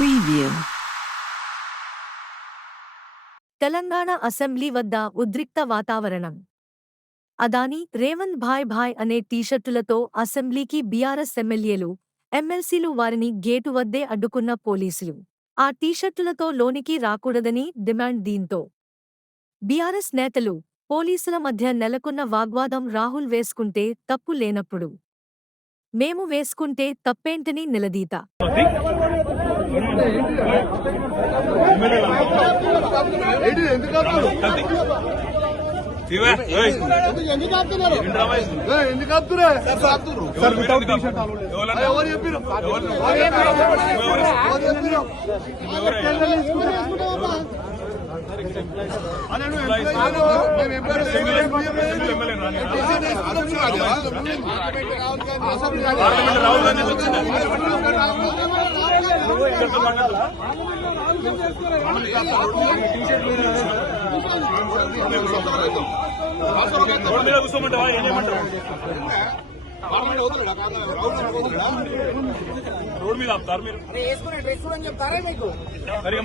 Preview. Telangana assembly వద్ద ఉద్రిక్త వాతావరణం. అదాని రేవంత్ భాయ్ భాయ్ అనే టీషర్టులతో అసెంబ్లీకి బీఆర్ఎస్ ఎమ్మెల్యేలు ఎమ్మెల్సీలు వారిని గేటు వద్దే అడ్డుకున్న పోలీసులు. ఆ టీషర్టులతో లోనికి రాకూడదని డిమాండ్ దీంతో. బీఆర్ఎస్ నేతలు పోలీసుల మధ్య నెలకొన్న వాగ్వాదం రాహుల్ వేసుకుంటే తప్పు లేనప్పుడు. మేము వేసుకుంటే తప్పేంటని నిలదీత. ఎందుకు ఆపుతున్నారు? ఎందుకు ఆపుతున్నారు? ఎవరు రాహుల్ గాంధీ మీద కూర్చోమంటావా? ఏం చేయమంటావు? రోడ్డు మీద ఆపుతారు మీరు? సరిగా